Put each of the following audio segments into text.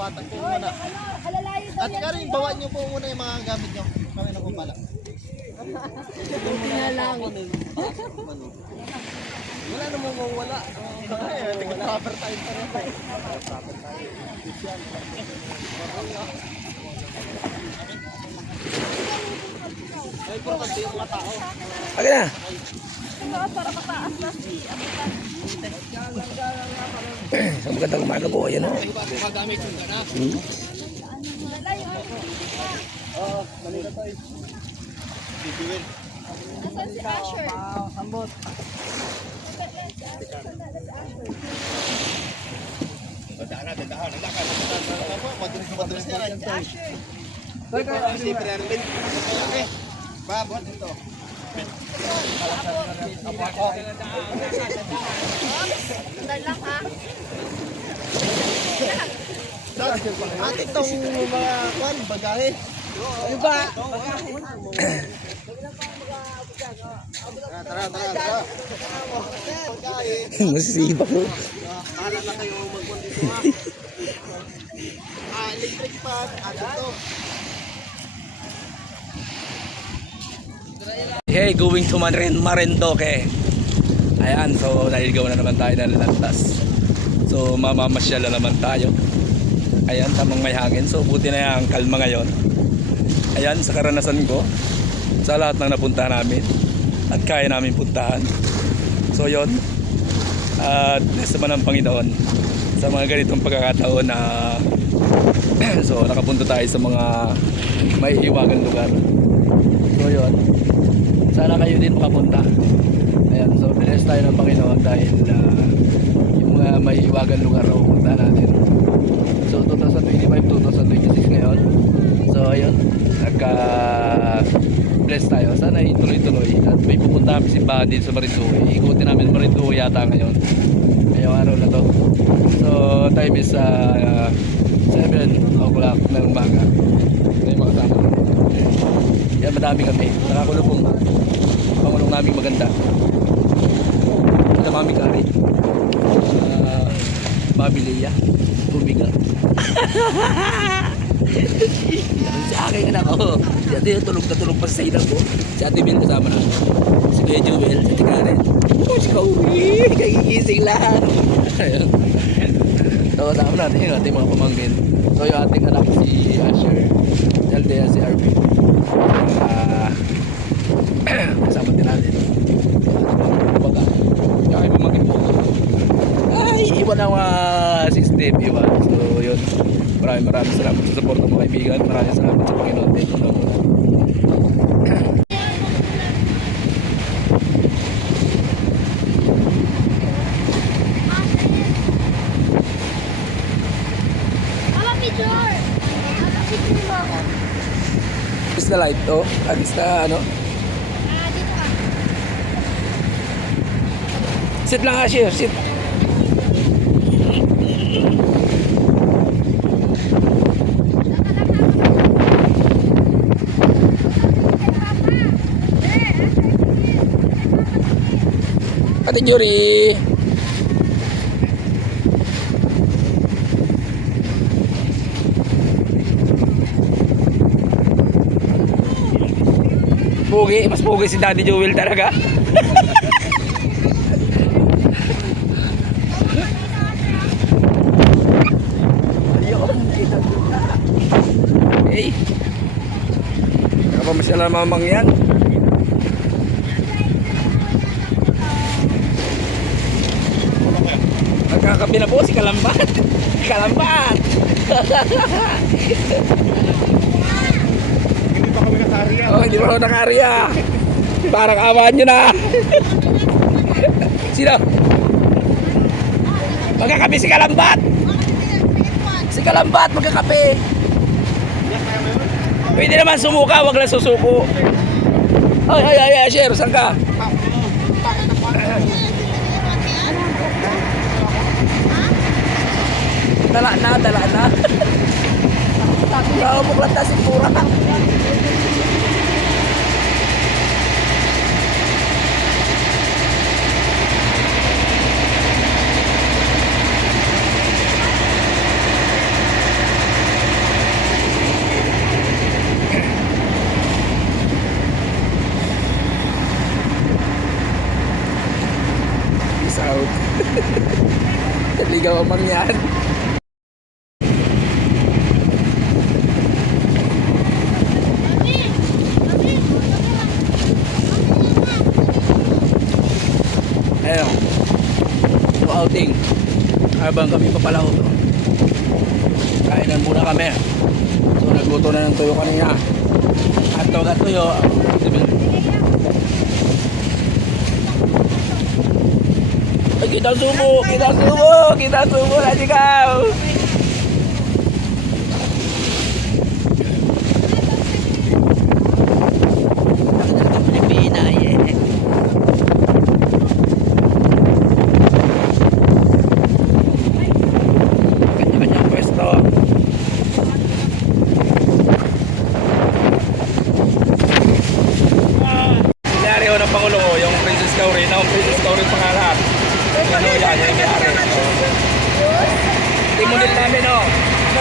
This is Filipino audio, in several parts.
patag po muna. At karin, bawa nyo po muna yung mga gamit nyo. Kami na po pala. Wala namang mawala. Tig-cover tayo pa rin. Ay, importante yung mga tao. Okay na. Para mataas na si Abutan. Sa magandang umaga po, ayan o. Magamit yung gana. Oo, mali na tayo. Bibiwin. Nasaan si Asher? Ambot. Dandahan. Madalas na rin. Asher. Si Prerlin. Okay. Babot ito. Sandal lang ha. At itong mga kwan, bagahe. Ano ba? Tara. Masisiba ko. Kala na kayo magkwan dito ha. Electric pan. Ito. Hey, going to Marindoque. Ayan, so naligaw na naman tayo ng landas. So mamamasyal na naman tayo. Ayan, tamang may hangin. So buti na yung kalma ngayon. Ayan, sa karanasan ko, sa lahat ng napunta namin at kaya namin puntahan. So yon, at bless naman ng Panginoon sa mga ganitong pagkakataon na so nakapunta tayo sa mga may iwagang lugar. So yon, sana kayo din makapunta. Ayan, so bless tayo ng Panginoon dahil yung mga may iwagang lugar na pupunta natin. So 2025, 2026 ngayon. So ayun, nagka-bless tayo. Sana ituloy-tuloy. At may pupunta kami simbahan dito sa Marinduque. Ikutin namin Marinduque yata ngayon. Ngayong araw na to. So time is 7 o'clock ng umaga. Ito yung mga kasama. Yan, madami kami. Nakakulupong pangulong namin maganda. Ito mami kari. Mami Leia. Bumiga. Si aking anak ko. Si ate tulog pa sa inang ko. Si ate Bill kasama na. Si Kuya Jewel. Si Karen. Oh, si Kauri. Kagigising lahat. So kasama natin yung ating mga pamangkin. So yung ating anak si Asher. Si Aldea, si Arvin. Kasama din natin. Baga. Yung aking pamangkin po. Ay, iwan ang system. Iwan. So yun. Maraming salamat sa support ng mga kaibigan. Maraming salamat sa Panginoon din. Is na light to? Agis na ano? Dito ka. Sit lang Asher, sit. Ate Yuri. Pogi, mas pogi si Daddy Joel talaga. Hey. Apa masalah mamang yan? Nagkakapi na po si Kalambat. Kalambat. Hindi pa kami nakarya. Oh, hindi pa ako nakarya. Parang awan nyo na. Sino? Magkakapi si Kalambat. Si Kalambat magkakapi. Pwede naman sumuka, wag lang susuko. Ay, share, saan ka? Dala na. Ako buklat na si Pura. Normal yan. Ayun. So outing. Habang kami papalaw. Kainan muna kami. So nagluto na ng tuyo kanina. At tuyo. Ay, kita subo na ikaw. Pilipina, yeah. Kanya-kanyang pwesto. Nangyari ho ng Pangulo ko, yung Princess Kauri, na Princess Kauri pangarap. Ano yan, yung nangyari. Timunil namin o.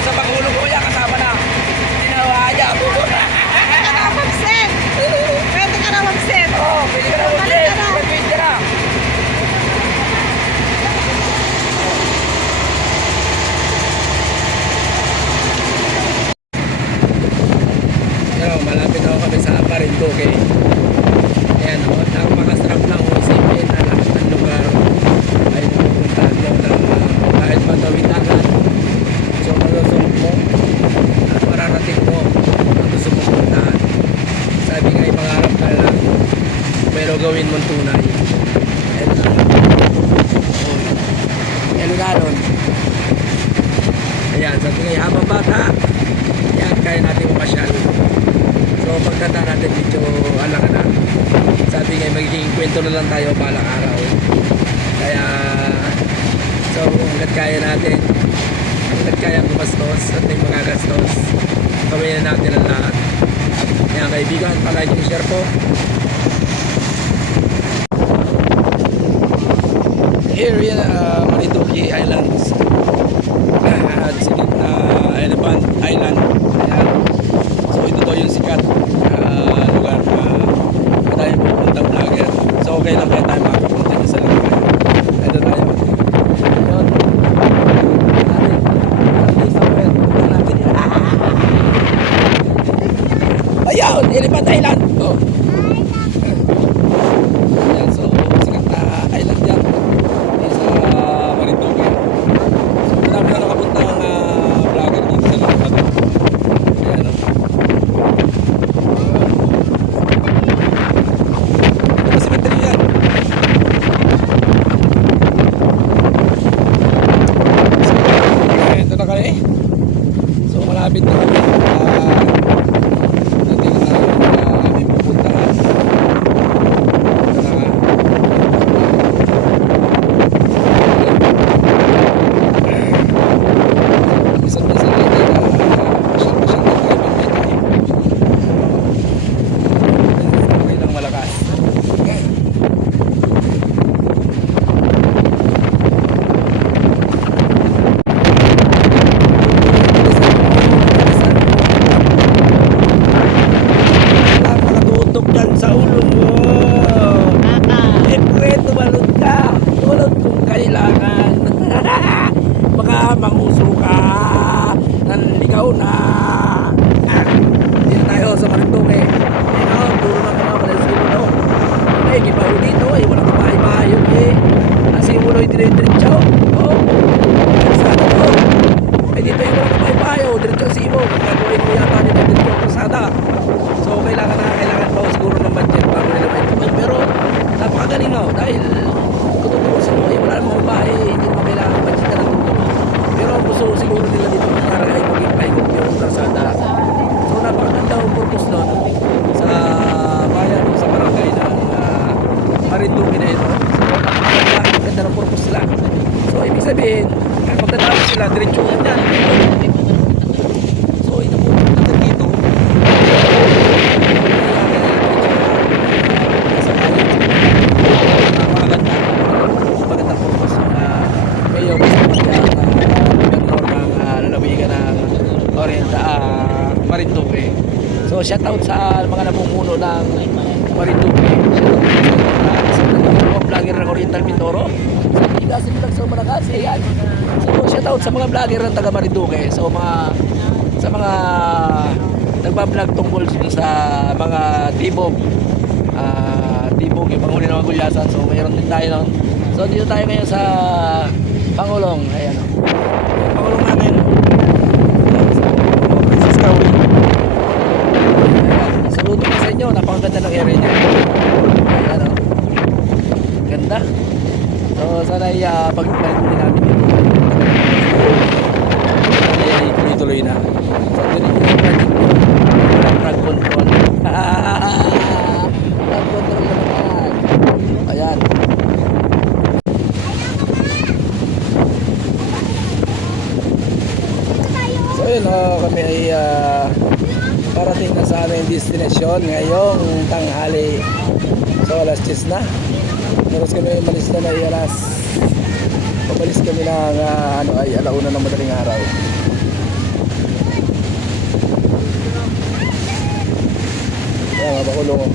Sa Pangulo ko yan, kasama na. Ginawa niya. Mag-set! Pwede ka na mag-set! Oo, pwede ka na mag-set. Mag-fit ka na. Malapit ako kami sa Marinduque. Ayan o, napakastrap lang o isipin na lahat ng lugar ay napupuntahan mo ng kahit matawid agad. So malusunod mo at mararating mo ang gusto mong puntahan. Sabi nga ay pangarap ka lang pero gawin mong tunay. Ayan na. Ayan na nun. Ayan, sabi nga habang bata, yan, kaya natin mapasyal. So pagkata natin medyo alangan na. Sabi nga magiging kwento na lang tayo balang araw. Kaya so hanggat kaya natin, hanggat kaya gumastos at may magagastos, gawin na natin ang lahat. Kaya kaibigan, palagi yung share po. Here in Marinduque Islands. At sikat na Elephant Island. Ayan. So ito daw yung sikat lugar na tayo pupunta vlogger. So okay lang kaya tayo makapunta sa lugar. Ito tayo. Ayun. Ayun! Elephant Island! Oh. Ayan, so sikat na island yan. Ayan sa Marinduque. So marami na nakapunta ang vlogger dito sa lugar. Ayan o. Ito sa cemetery yan. So, ito na kami. So malapit na kami. Dating na kami pupuntahan. Ito na nga. Minsan-minsan lang tayo na pasyal-pasyal lang tayo mag-metay. Okay lang malakas. Okay. Wala makatutok dyan sa ulo mo. Siyempre, tumalon ka. Tulad kung kailangan. Baka manguso ka. Nanligaw na. Dito tayo sa Marinduque. Ayun, puro na mga Malaysia. Eh, gibaho dito eh. Walang kabahay-bahay yun eh. Kasi yung ulo yung dire-diretso. Oo. Kalsada to. Eh, dito yung walang kabahay-bahay. Diretso si Iwo. Gagawin mo yata nila dito yung kalsada. So, kailangan pa siguro ng budget bago nila may tuloy. Pero, napakagaling ako. Dahil, kung tutusin mo, wala namang bahay. Hindi mo kailangan budget ka na tutulong. Pero, ang gusto siguro nila dito para ay maging paikot yung kalsada. So, napakaganda ang purpose nun sa bayan o sa barangay ng Marinduque na ito. Napakaganda ng purpose sila. So, ibig sabihin, pagkatapos sila, diretso yan yan. So, ito po, natin dito. Napakaganda. Napakaganda purpose. Ngayon, gusto ko siya gano'n ng lalawigan ng Marinduque. So, shout out sa mga namumuno ng Marinduque. Shout out sa vlogger ng Oriental Mindoro. So, Tigasin lang sa Malakas. Ayan. So, shout out sa mga vlogger ng taga Marinduque. So, sa mga nagbablog tungkol sa mga tibog. Tibog, yung panghuli ng mga gulyasan. So, mayroon din tayo nun. So, dito tayo ngayon sa Pangulong. Ayan. Pangulong natin. Francis Kawi. Saludo ko sa inyo. Napakaganda ng area niya. Ayan, oh. Ganda. So, sana pag-plan natin dito. Sana tuloy-tuloy na. So, ganito yung project ko. Drag control. Drag control na naman. Ayan. So, yun, kami ay parating na sa aming destination ngayong tanghali. So, alas 10 na. Tapos kami umalis na ay pabalis kami ng alauna ng madaling araw. Ayan, mga bakulong.